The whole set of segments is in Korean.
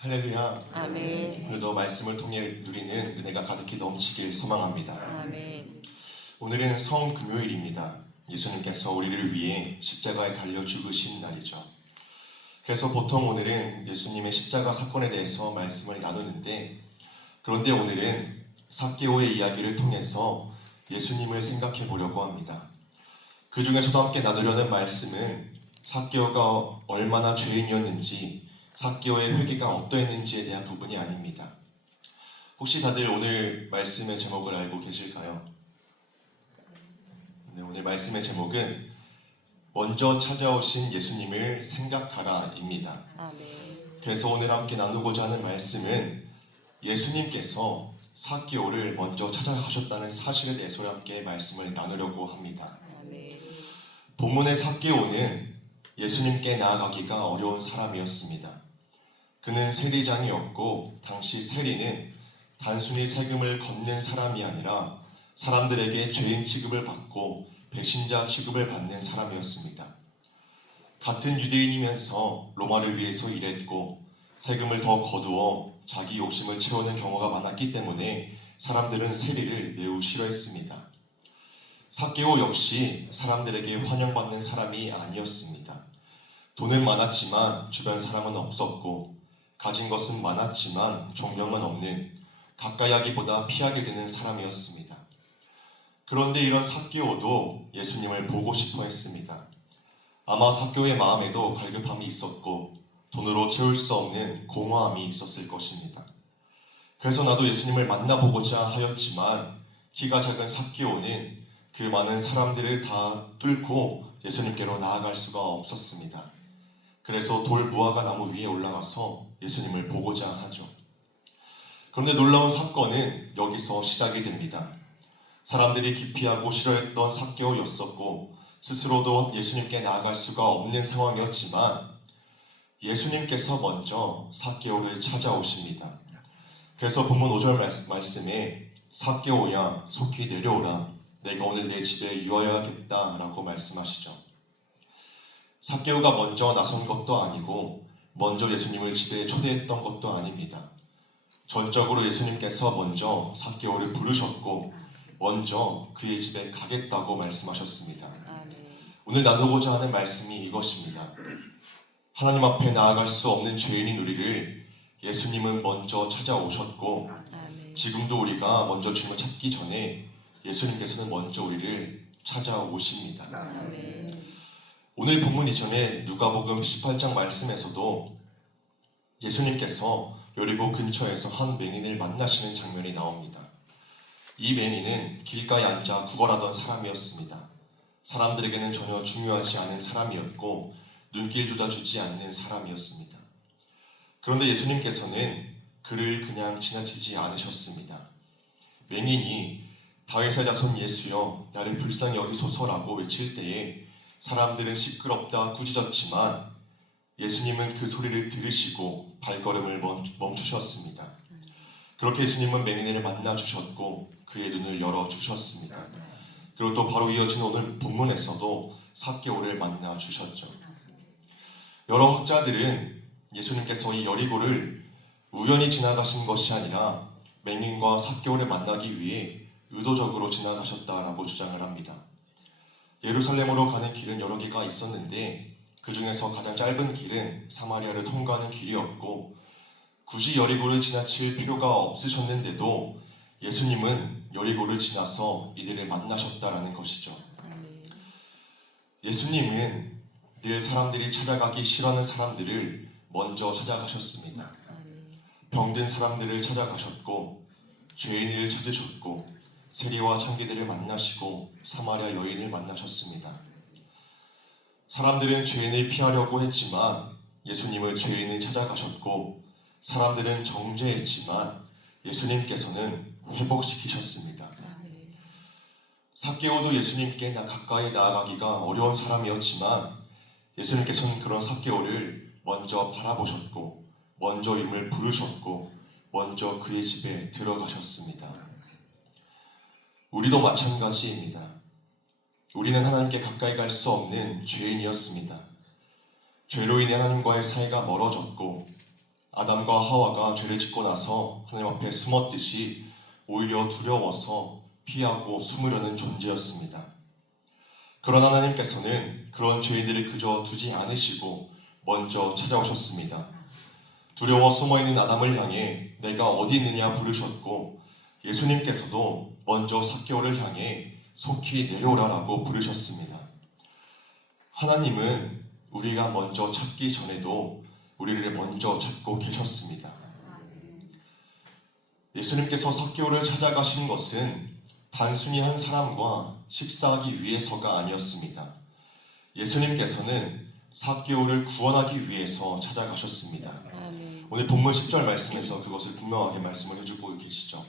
할렐루야. 아멘. 오늘도 말씀을 통해 누리는 은혜가 가득히 넘치길 소망합니다. 아멘. 오늘은 성금요일입니다. 예수님께서 우리를 위해 십자가에 달려 죽으신 날이죠. 그래서 보통 오늘은 예수님의 십자가 사건에 대해서 말씀을 나누는데, 그런데 오늘은 삭개오의 이야기를 통해서 예수님을 생각해 보려고 합니다. 그 중에서도 함께 나누려는 말씀은 삭개오가 얼마나 죄인이었는지, 삭개오의 회개가 어떠했는지에 대한 부분이 아닙니다. 혹시 다들 오늘 말씀의 제목을 알고 계실까요? 네, 오늘 말씀의 제목은 먼저 찾아오신 예수님을 생각하라입니다. 아멘. 그래서 오늘 함께 나누고자 하는 말씀은 예수님께서 삭개오를 먼저 찾아가셨다는 사실에 대해서 함께 말씀을 나누려고 합니다. 아멘. 본문의 삭개오는 예수님께 나아가기가 어려운 사람이었습니다. 그는 세리장이었고, 당시 세리는 단순히 세금을 걷는 사람이 아니라 사람들에게 죄인 취급을 받고 배신자 취급을 받는 사람이었습니다. 같은 유대인이면서 로마를 위해서 일했고 세금을 더 거두어 자기 욕심을 채우는 경우가 많았기 때문에 사람들은 세리를 매우 싫어했습니다. 삭개오 역시 사람들에게 환영받는 사람이 아니었습니다. 돈은 많았지만 주변 사람은 없었고, 가진 것은 많았지만 존경은 없는, 가까이 하기보다 피하게 되는 사람이었습니다. 그런데 이런 삭개오도 예수님을 보고 싶어 했습니다. 아마 삭개오의 마음에도 갈급함이 있었고 돈으로 채울 수 없는 공허함이 있었을 것입니다. 그래서 나도 예수님을 만나보고자 하였지만 키가 작은 삭개오는 그 많은 사람들을 다 뚫고 예수님께로 나아갈 수가 없었습니다. 그래서 돌 무화과 나무 위에 올라가서 예수님을 보고자 하죠. 그런데 놀라운 사건은 여기서 시작이 됩니다. 사람들이 기피하고 싫어했던 삭개오였었고 스스로도 예수님께 나아갈 수가 없는 상황이었지만 예수님께서 먼저 삭개오를 찾아오십니다. 그래서 본문 5절 말씀에 삭개오야 속히 내려오라, 내가 오늘 내 집에 유하여야겠다 라고 말씀하시죠. 삭개오가 먼저 나선 것도 아니고 먼저 예수님을 집에 초대했던 것도 아닙니다. 전적으로 예수님께서 먼저 삭개오를 부르셨고 먼저 그의 집에 가겠다고 말씀하셨습니다. 아멘. 오늘 나누고자 하는 말씀이 이것입니다. 하나님 앞에 나아갈 수 없는 죄인인 우리를 예수님은 먼저 찾아오셨고, 아멘. 지금도 우리가 먼저 주님을 찾기 전에 예수님께서는 먼저 우리를 찾아오십니다. 아멘. 오늘 본문 이전에 누가복음 18장 말씀에서도 예수님께서 여리고 근처에서 한 맹인을 만나시는 장면이 나옵니다. 이 맹인은 길가에 앉아 구걸하던 사람이었습니다. 사람들에게는 전혀 중요하지 않은 사람이었고 눈길조차 주지 않는 사람이었습니다. 그런데 예수님께서는 그를 그냥 지나치지 않으셨습니다. 맹인이 다윗의 자손 예수여 나를 불쌍히 여기소서라고 외칠 때에 사람들은 시끄럽다 꾸짖었지만 예수님은 그 소리를 들으시고 발걸음을 멈추셨습니다. 그렇게 예수님은 맹인을 만나 주셨고 그의 눈을 열어 주셨습니다. 그리고 또 바로 이어진 오늘 본문에서도 삭개오를 만나 주셨죠. 여러 학자들은 예수님께서 이 여리고를 우연히 지나가신 것이 아니라 맹인과 삭개오를 만나기 위해 의도적으로 지나가셨다라고 주장을 합니다. 예루살렘으로 가는 길은 여러 개가 있었는데 그 중에서 가장 짧은 길은 사마리아를 통과하는 길이었고 굳이 여리고를 지나칠 필요가 없으셨는데도 예수님은 여리고를 지나서 이들을 만나셨다라는 것이죠. 아멘. 예수님은 늘 사람들이 찾아가기 싫어하는 사람들을 먼저 찾아가셨습니다. 아멘. 병든 사람들을 찾아가셨고 죄인을 찾으셨고 세리와 창기들을 만나시고 사마리아 여인을 만나셨습니다. 사람들은 죄인을 피하려고 했지만 예수님은 죄인을 찾아가셨고 사람들은 정죄했지만 예수님께서는 회복시키셨습니다. 아멘. 삭개오도 예수님께 가까이 나아가기가 어려운 사람이었지만 예수님께서는 그런 삭개오를 먼저 바라보셨고 먼저 이름을 부르셨고 먼저 그의 집에 들어가셨습니다. 우리도 마찬가지입니다. 우리는 하나님께 가까이 갈 수 없는 죄인이었습니다. 죄로 인해 하나님과의 사이가 멀어졌고 아담과 하와가 죄를 짓고 나서 하나님 앞에 숨었듯이 오히려 두려워서 피하고 숨으려는 존재였습니다. 그러나 하나님께서는 그런 죄인들을 그저 두지 않으시고 먼저 찾아오셨습니다. 두려워 숨어있는 아담을 향해 내가 어디 있느냐 부르셨고, 예수님께서도 먼저 삭개오를 향해 속히 내려오라라고 부르셨습니다. 하나님은 우리가 먼저 찾기 전에도 우리를 먼저 찾고 계셨습니다. 예수님께서 삭개오를 찾아가신 것은 단순히 한 사람과 식사하기 위해서가 아니었습니다. 예수님께서는 삭개오를 구원하기 위해서 찾아가셨습니다. 아멘. 오늘 본문 10절 말씀에서 그것을 분명하게 말씀을 해주고 계시죠.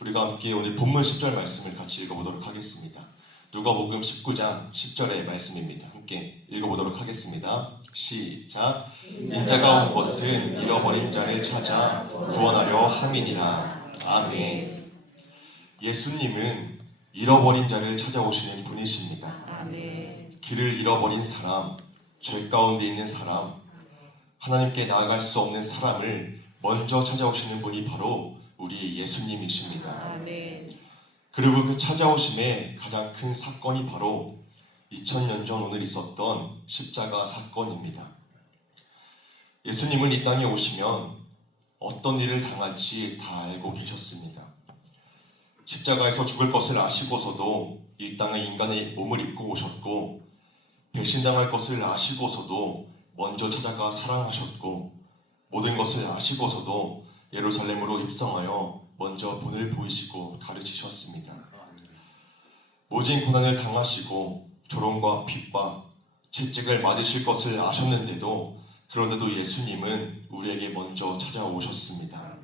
우리가 함께 오늘 본문 10절 말씀을 같이 읽어보도록 하겠습니다. 누가복음 19장 10절의 말씀입니다. 함께 읽어보도록 하겠습니다. 시작. 인자가 온 것은 잃어버린 자를 찾아 구원하려 함이니라. 아멘. 예수님은 잃어버린 자를 찾아오시는 분이십니다. 아멘. 길을 잃어버린 사람, 죄 가운데 있는 사람, 하나님께 나아갈 수 없는 사람을 먼저 찾아오시는 분이 바로 우리 예수님이십니다. 아멘. 그리고 그 찾아오심의 가장 큰 사건이 바로 2000년 전 오늘 있었던 십자가 사건입니다. 예수님은 이 땅에 오시면 어떤 일을 당할지 다 알고 계셨습니다. 십자가에서 죽을 것을 아시고서도 이 땅에 인간의 몸을 입고 오셨고, 배신당할 것을 아시고서도 먼저 찾아가 사랑하셨고, 모든 것을 아시고서도 예루살렘으로 입성하여 먼저 본을 보이시고 가르치셨습니다. 모진 고난을 당하시고 조롱과 핍박, 채찍을 맞으실 것을 아셨는데도, 그런데도 예수님은 우리에게 먼저 찾아오셨습니다.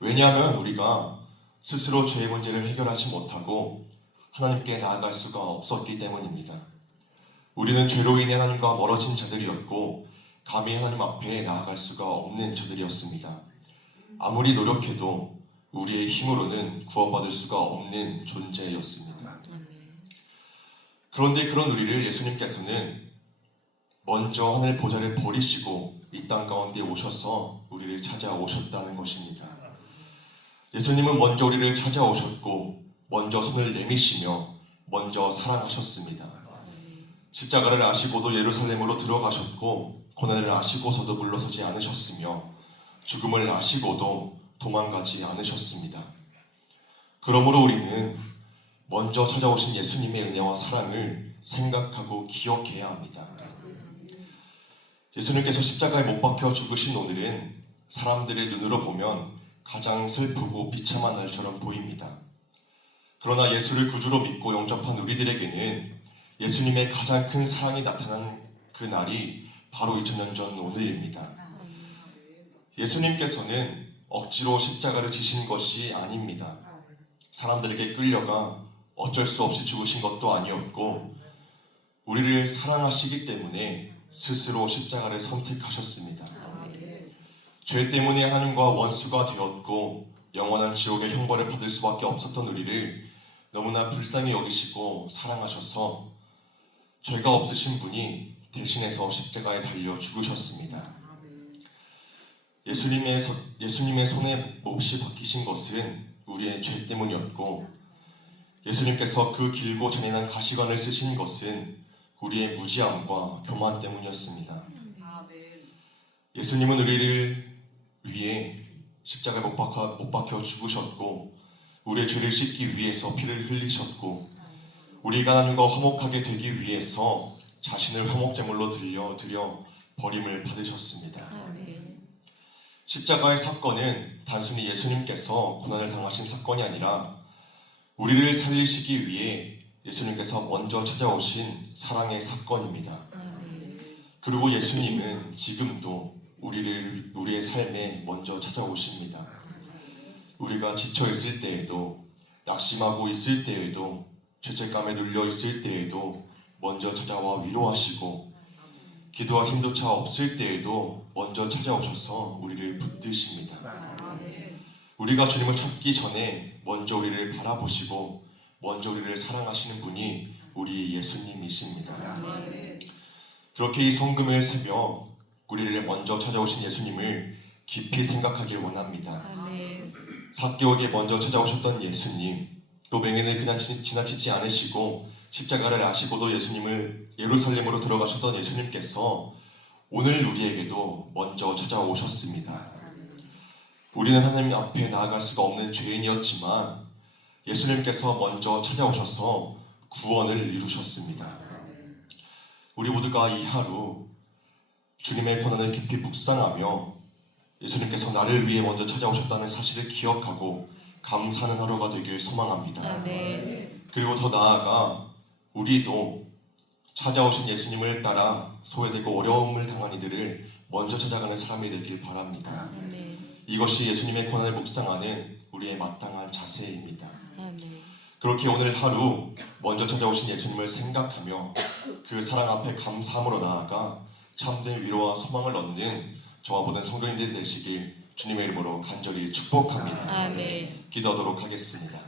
왜냐하면 우리가 스스로 죄의 문제를 해결하지 못하고 하나님께 나아갈 수가 없었기 때문입니다. 우리는 죄로 인해 하나님과 멀어진 자들이었고 감히 하나님 앞에 나아갈 수가 없는 자들이었습니다. 아무리 노력해도 우리의 힘으로는 구원받을 수가 없는 존재였습니다. 그런데 그런 우리를 예수님께서는 먼저 하늘 보좌를 버리시고 이 땅 가운데 오셔서 우리를 찾아오셨다는 것입니다. 예수님은 먼저 우리를 찾아오셨고 먼저 손을 내미시며 먼저 사랑하셨습니다. 십자가를 아시고도 예루살렘으로 들어가셨고, 고난을 아시고서도 물러서지 않으셨으며, 죽음을 아시고도 도망가지 않으셨습니다. 그러므로 우리는 먼저 찾아오신 예수님의 은혜와 사랑을 생각하고 기억해야 합니다. 예수님께서 십자가에 못 박혀 죽으신 오늘은 사람들의 눈으로 보면 가장 슬프고 비참한 날처럼 보입니다. 그러나 예수를 구주로 믿고 영접한 우리들에게는 예수님의 가장 큰 사랑이 나타난 그 날이 바로 2000년 전 오늘입니다. 예수님께서는 억지로 십자가를 지신 것이 아닙니다. 사람들에게 끌려가 어쩔 수 없이 죽으신 것도 아니었고, 우리를 사랑하시기 때문에 스스로 십자가를 선택하셨습니다. 죄 때문에 하나님과 원수가 되었고 영원한 지옥의 형벌을 받을 수밖에 없었던 우리를 너무나 불쌍히 여기시고 사랑하셔서 죄가 없으신 분이 대신해서 십자가에 달려 죽으셨습니다. 예수님의 손에 몹시 박히신 것은 우리의 죄 때문이었고, 예수님께서 그 길고 잔인한 가시관을 쓰신 것은 우리의 무지함과 교만 때문이었습니다. 예수님은 우리를 위해 십자가에 못 박혀 죽으셨고, 우리의 죄를 씻기 위해서 피를 흘리셨고, 우리가 하나님과 화목하게 되기 위해서 자신을 화목제물로 드려 버림을 받으셨습니다. 십자가의 사건은 단순히 예수님께서 고난을 당하신 사건이 아니라 우리를 살리시기 위해 예수님께서 먼저 찾아오신 사랑의 사건입니다. 그리고 예수님은 지금도 우리의 삶에 먼저 찾아오십니다. 우리가 지쳐 있을 때에도, 낙심하고 있을 때에도, 죄책감에 눌려 있을 때에도 먼저 찾아와 위로하시고, 기도할 힘조차 없을 때에도 먼저 찾아오셔서 우리를 붙드십니다. 우리가 주님을 찾기 전에 먼저 우리를 바라보시고 먼저 우리를 사랑하시는 분이 우리 예수님이십니다. 그렇게 이 성금을 새며 우리를 먼저 찾아오신 예수님을 깊이 생각하길 원합니다. 아멘. 삭개오에게 먼저 찾아오셨던 예수님, 또 맹인을 그냥 지나치지 않으시고 십자가를 아시고도 예수님을 예루살렘으로 들어가셨던 예수님께서 오늘 우리에게도 먼저 찾아오셨습니다. 우리는 하나님 앞에 나아갈 수가 없는 죄인이었지만 예수님께서 먼저 찾아오셔서 구원을 이루셨습니다. 우리 모두가 이 하루 주님의 고난을 깊이 묵상하며 예수님께서 나를 위해 먼저 찾아오셨다는 사실을 기억하고 감사하는 하루가 되길 소망합니다. 아멘. 그리고 더 나아가 우리도 찾아오신 예수님을 따라 소외되고 어려움을 당한 이들을 먼저 찾아가는 사람이 되길 바랍니다. 아멘. 이것이 예수님의 고난을 묵상하는 우리의 마땅한 자세입니다. 아멘. 그렇게 오늘 하루 먼저 찾아오신 예수님을 생각하며 그 사랑 앞에 감사함으로 나아가 참된 위로와 소망을 얻는 저와 모든 성도님들이 되시길 주님의 이름으로 간절히 축복합니다. 아멘. 기도하도록 하겠습니다.